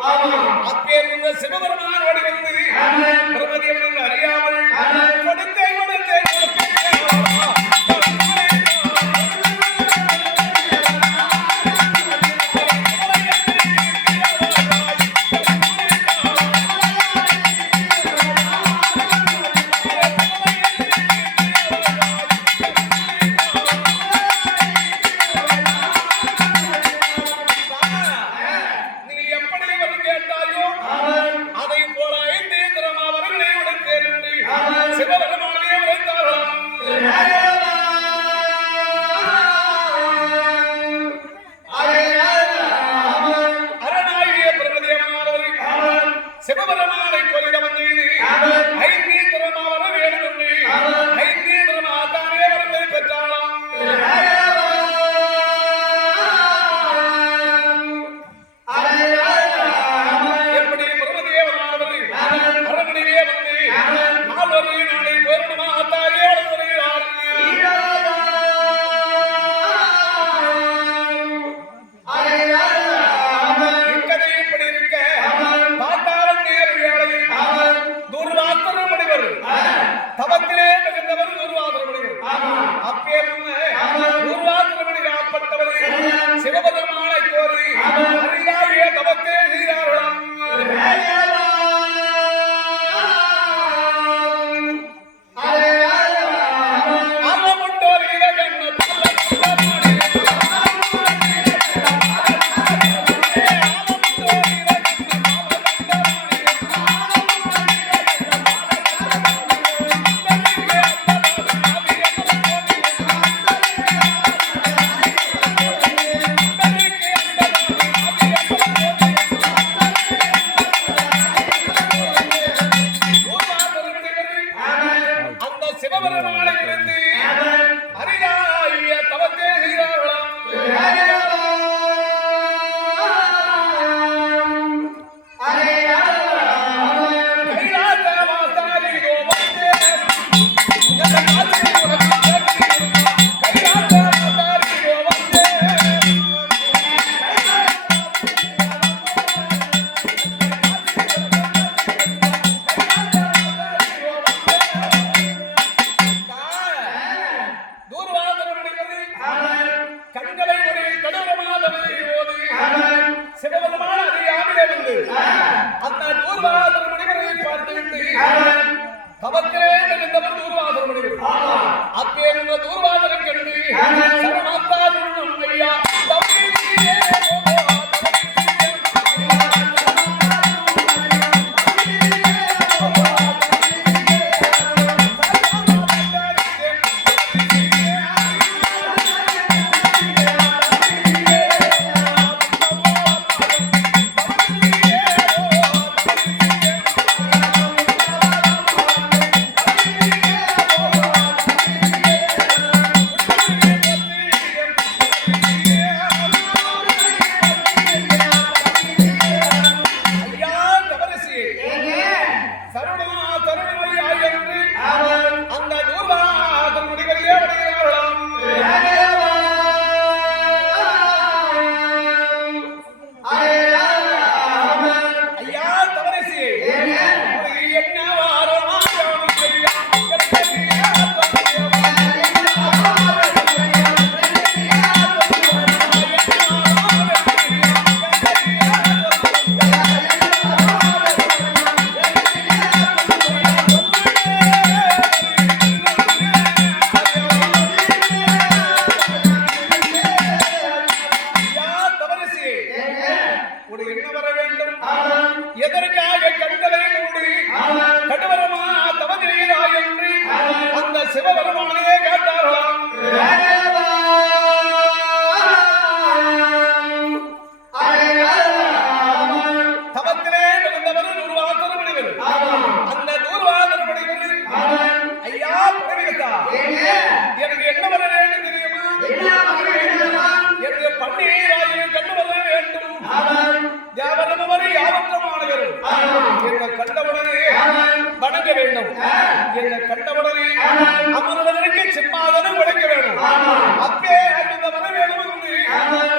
அப்பேர் இந்த சிவபெருமானோடு வந்து பிரம்மதேவன் அறியாமல் கொடுத்தே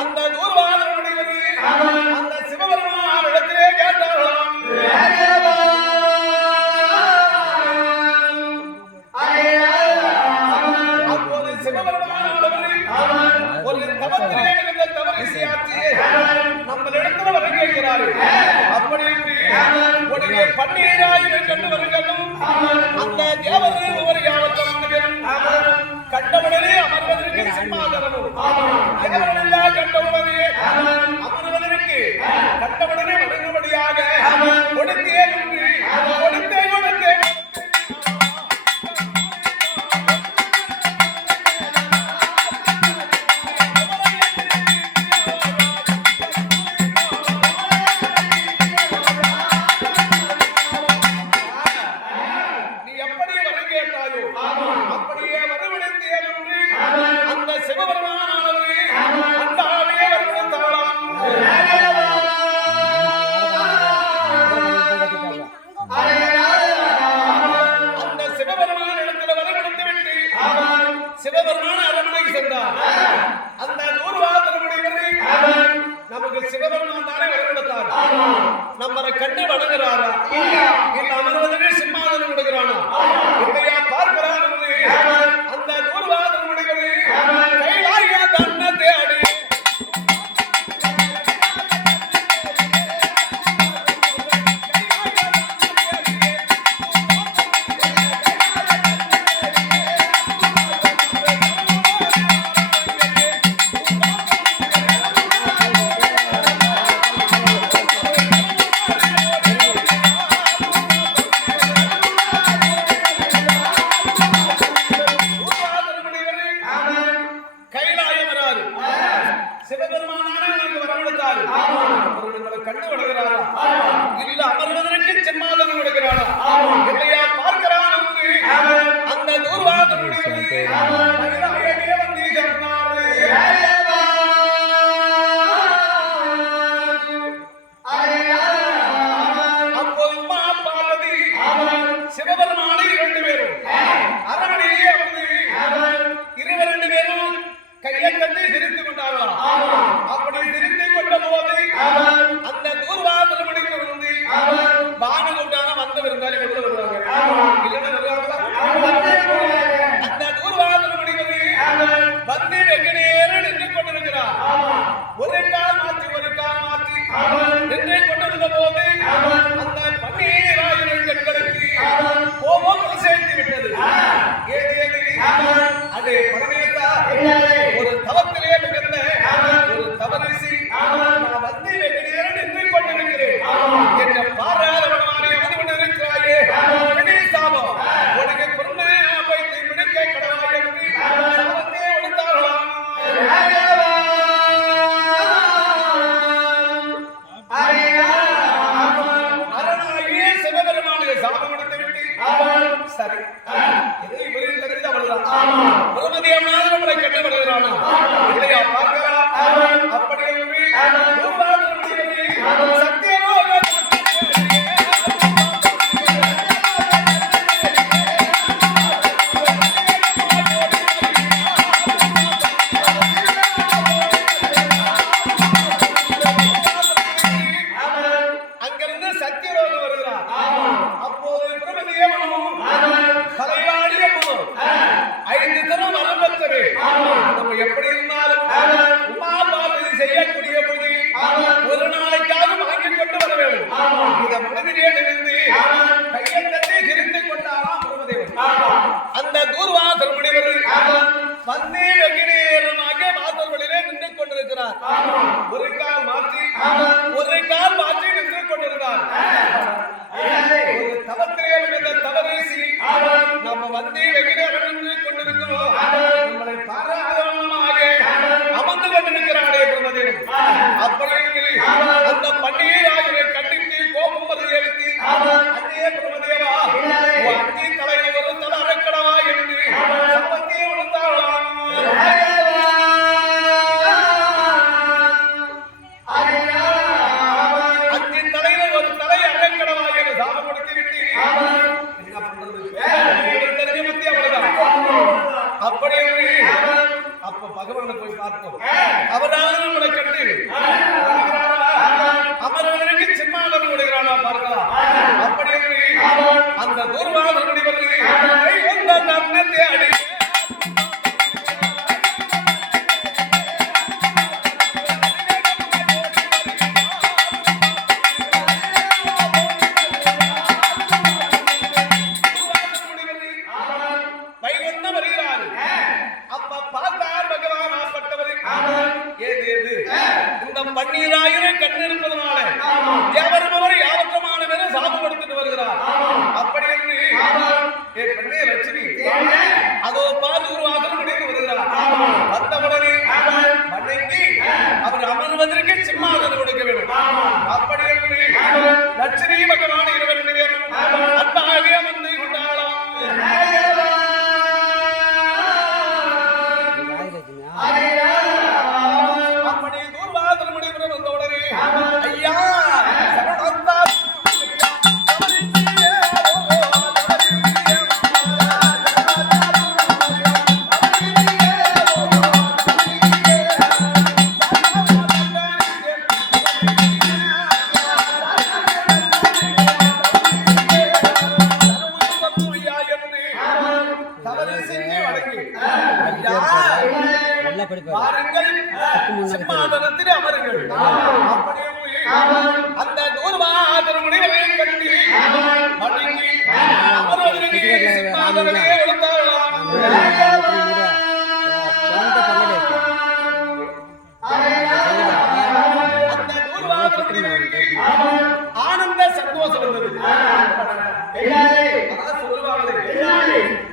அந்த தூர்வாதனுடைய அந்த சிவபெருமான் இடத்திலே வருகிறாரு. அப்படி உடனே பன்னீராயிரம் கண்டு வருகிறோம். அந்த தேவர்கள் ஒவ்வொரு யாவத்தம் கண்டவுடனே அமர்வதற்கு சிம்மாசனமும் தேவர்களா கண்டவுடனே அமர்வதற்கு கண்டவுடனே வணங்கும்படியாக கொடுத்தே கொடுத்தே கொடுத்தே சிவபெருமான அரண்மனை சென்றார். அந்த நூறுவாதனை நமக்கு சிவபெருமான் தானே வரவிடத்தார். நம்மரை கண்டு வணங்குறாரா இல்ல அமர்வதே சிம்மாதனம் கொடுக்கிறானா இல்லையா பார்க்கிறான் என்று அந்த நூறுவாதனை கைலாய தன்னை தேடி கண்டு வணங்குறாரா இல்ல அமர்வதற்கு சிம்மாதனம் கொடுக்கிறாரா இல்லையா பார்க்கிறான் அந்த தூர்வாதனுடைய வந்து சொன்னாரு. அப்போது உமா பார்வதி சிவபெருமானை 2 பேரும் அரண்மனையே வந்து இருவர் 2 பேரும் கையை கட்டி சிரித்துக் கொண்டார்களாம். அப்படி சிரித்துக் கொண்ட போது அந்த தூர்வாதல் மணிக்கு வந்து பானு கூட்டான வந்து இருந்தாலே உள்ள வருவாங்க இல்லைன்னா வருவாங்களா? அந்த தூர்வாதல் மணிக்கு வந்து வெகு நேரம் நின்று கொண்டிருக்கிறார். ஒரு கால் மாற்றி நின்று கொண்டிருந்த போது அந்த பன்னீராயிரம் கண்களுக்கு கோபம் சேர்த்து விட்டது. அது பரமேசா ஒரு தவத்திலே மிகுந்த ஒரு தவறிசி வந்து வெகு நேரம் நின்று கொண்டிருக்கிறேன் என்ற பாராளவனமானே வந்து கொண்டிருக்கிறாயே சாபம் உனக்கு பொண்ணு வைத்து மிடுக்க கடவாய் என்று சாபத்தை ஒடுத்தார்களாம். அரணாகிய சிவபெருமானுக்கு சாபம் எடுத்து விட்டு சரி இதை இவரில் தெரிந்து அவ்வளவுதான் பிரமதேவனாக நம்மளை கண்டு வருகிறானா இல்லையா பார்க்கிறா அப்படி அங்கிருந்து சத்தியரோகம் வருகிறார். அப்போது பிரமதேவனும் தலைவாடிய போதும் 5 தரம் வரம்பத்தவே நம்ம எப்படி இருந்தாலும் உமா பார்வதி செய்யக்கூடிய பூஜை ஒரு நாளைக்காக வாங்கிக் கொண்டு வர வேண்டும். இதை மனதிலே நினைந்து கையை தட்டி சிரித்துக் கொண்டாராம் பிரமதேவன். அந்த தூர்வாசல் முனிவர் வந்து வெகு நேரமாக வாசல் வழியிலே நின்று கொண்டிருக்கிறார். ஒரு கால் மாற்றி நின்று கொண்டிருக்கிறார். ஒரு தவத்திலே விழுந்த தவறேசி நம்ம வந்து வெகு நேரம் நின்று கொண்டிருக்கிறோம். நம்மளை பாராதமாக அமர்ந்து கொண்டிருக்கிறாரே பிரமதேவன். அப்படி அந்த பன்னீராயிரை கண்டித்து கோபம் வருகிறது. அதே பிரமதேவா அத்தி தலையில் ஒரு தலை அரைக்கடவா என்று சாபத்தை உணர்ந்தார்களாம். அத்தி தலையில் ஒரு தலை அரைக்கடவா என்று சாபம் கொடுத்து விட்டு என்ன பண்றது தெரிஞ்ச பத்தி அவ்வளவுதான் அமருங்கள். அப்படியே போய் அந்த தூர்வாசர் முனிவரை கண்டு வணங்கி அமர்வதற்கு சிம்மாசனமே கொடுத்தார்களாம். அந்த தூர்வாசர் முனிவருக்கு ஆனந்த சந்தோஷம் வந்தது.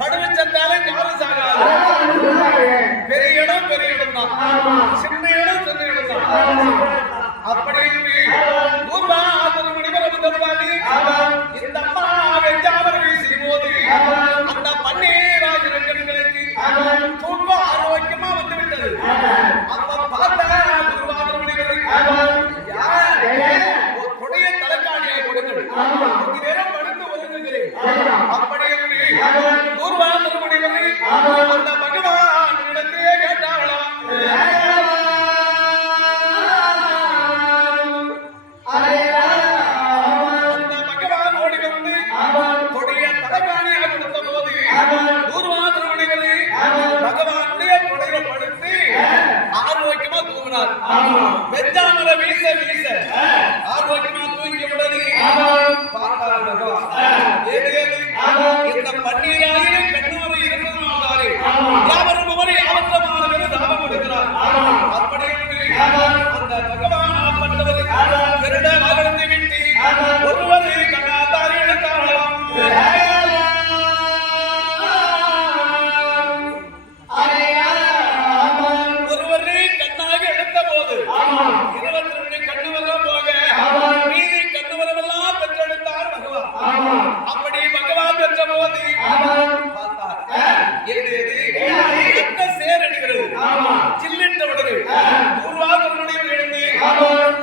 கடவுள் சென்றாலே யாரும் சாகாது. பெரிய இடம் தான், சின்ன இடம் சின்ன இடம் தான். அப்படி தூர்வாசர் முனிவர் வந்தபடி இந்த அம்மா வெஞ்சாமரை வீசும் போது அந்த பன்னீராஜன் கண்களுக்கு தூக்கம் ஆரோக்கியமா வந்து விட்டது. அப்ப பார்த்தா தூர்வாசர் முனிவர் கொடைய தலைக்காணியை கொடுங்கள், கொஞ்ச நேரம் படுத்து ஒதுங்குகிறேன். அப்படியே தூர்வாசர் முனிவர் அந்த பகவான் இடத்திலே கேட்டார்களாம். அந்த பகவான் ஓடி வந்து கொடைய தலைக்காணியாக கொடுத்த போது தூர்வாசர் முனிவர் பகவானுடைய கொடையை படுத்து ஆரோக்கியமா தூங்கினார். வெஞ்சாமரை வீச வீச ஆரோக்கியமா தூங்கி உடனே பார்த்தார் பகவான். இந்த பன்னீராயிரம் கண்ணுவரை இருப்பதனாலே யாவரும் உமரை யாவற்றமான தாபம் எடுக்கிறார். அப்படியே அந்த பகவான் ஆப்பட்டவரை பெருட மகழ்ந்து விட்டு ஒருவரை கண்ணாத்தாரி எடுத்தார்களாம். ஒருவரை கண்ணாக எடுத்த போது 22 கண்ணு வரலாம் போக மீதி கண்ணு வரவெல்லாம் பெற்றெடுத்தார் பகவான். அப்படி பகவான் பெற்ற போது பார்த்தார். சேரடிகிறது சில்லிட்ட உடனே தூர்வாசருடைய எழுந்து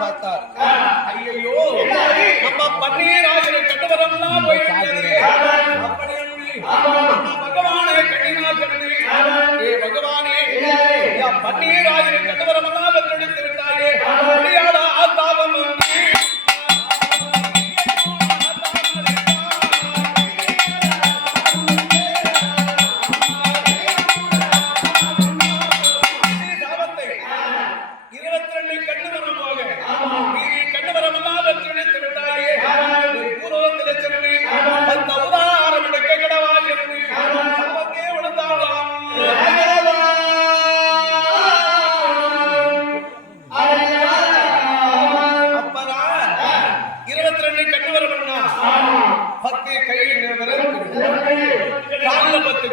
பார்த்தார். ஐயோ நம்ம பன்னீராயிரம் கட்டுவரெல்லாம் போயிட்டு அப்படி பகவானே கண்ணினால் கண்டு ஏ பகவானே பன்னீராயிரம் கட்டுவரெல்லாம் பெற்றெடுத்து விட்டாயே முடியாதா தாபம் வந்து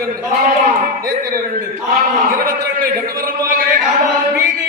கண்ணு 22 கண்ணு வரமாக மீதி